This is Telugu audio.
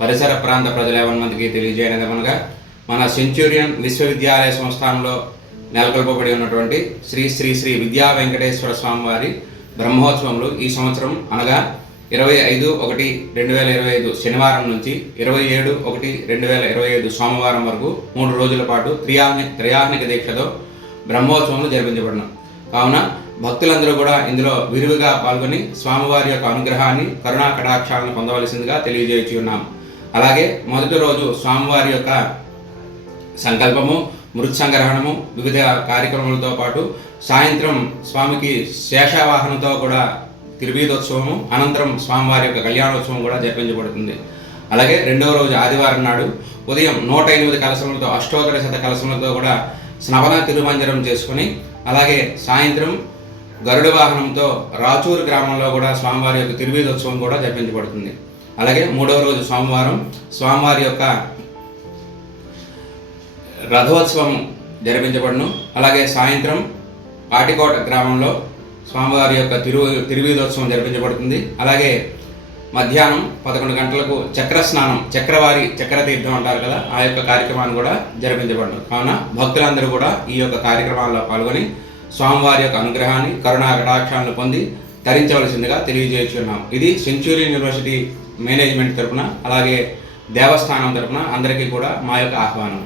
పరిసర ప్రాంత ప్రజల యావన్ మందికి తెలియజేయనదనగా మన సెంచూరియన్ విశ్వవిద్యాలయ సంస్థానంలో నెలకొల్పబడి ఉన్నటువంటి శ్రీ శ్రీ శ్రీ విద్యా వెంకటేశ్వర స్వామి వారి బ్రహ్మోత్సవములు ఈ సంవత్సరం అనగా ఇరవై ఐదు ఒకటి రెండు వేల ఇరవై ఐదు శనివారం నుంచి ఇరవై ఏడు ఒకటి రెండు వేల ఇరవై ఐదు సోమవారం వరకు మూడు రోజుల పాటు త్రియాహ్ని త్రయాహ్నిక దీక్షతో బ్రహ్మోత్సవంలో జరిపించబడిన. కావున భక్తులందరూ కూడా ఇందులో విరివిగా పాల్గొని స్వామివారి యొక్క అనుగ్రహాన్ని కరుణా కటాక్షాలను పొందవలసిందిగా తెలియజేయచి ఉన్నాం అలాగే మొదటి రోజు స్వామివారి యొక్క సంకల్పము మృత్సంగ్రహణము వివిధ కార్యక్రమాలతో పాటు సాయంత్రం స్వామికి శేషవాహనంతో కూడా తిరువీధోత్సవము అనంతరం స్వామివారి యొక్క కళ్యాణోత్సవం కూడా జరిపించబడుతుంది. అలాగే రెండవ రోజు ఆదివారం నాడు ఉదయం నూట ఎనిమిది కలశములతో అష్టోత్తర శత కలశములతో కూడా స్నవన తిరుమంజనం చేసుకుని అలాగే సాయంత్రం గరుడ వాహనంతో రాచూరు గ్రామంలో కూడా స్వామివారి యొక్క తిరువీధోత్సవం కూడా జరిపించబడుతుంది. అలాగే మూడవ రోజు సోమవారం స్వామివారి యొక్క రథోత్సవం జరిపించబడును. అలాగే సాయంత్రం పాటికోట గ్రామంలో స్వామివారి యొక్క తిరు తిరువీధోత్సవం జరిపించబడుతుంది. అలాగే మధ్యాహ్నం పదకొండు గంటలకు చక్ర స్నానం చక్రవారి చక్ర తీర్థం అంటారు కదా ఆ యొక్క కార్యక్రమాన్ని కూడా జరిపించబడును. కావున భక్తులందరూ కూడా ఈ యొక్క కార్యక్రమాల్లో పాల్గొని స్వామివారి యొక్క అనుగ్రహాన్ని కరుణా కటాక్షాలను పొంది ధరించవలసిందిగా తెలియజేస్తున్నాం. ఇది సెంచురీ యూనివర్సిటీ మేనేజ్మెంట్ తరపున అలాగే దేవస్థానం తరపున అందరికీ కూడా మా యొక్క ఆహ్వానం.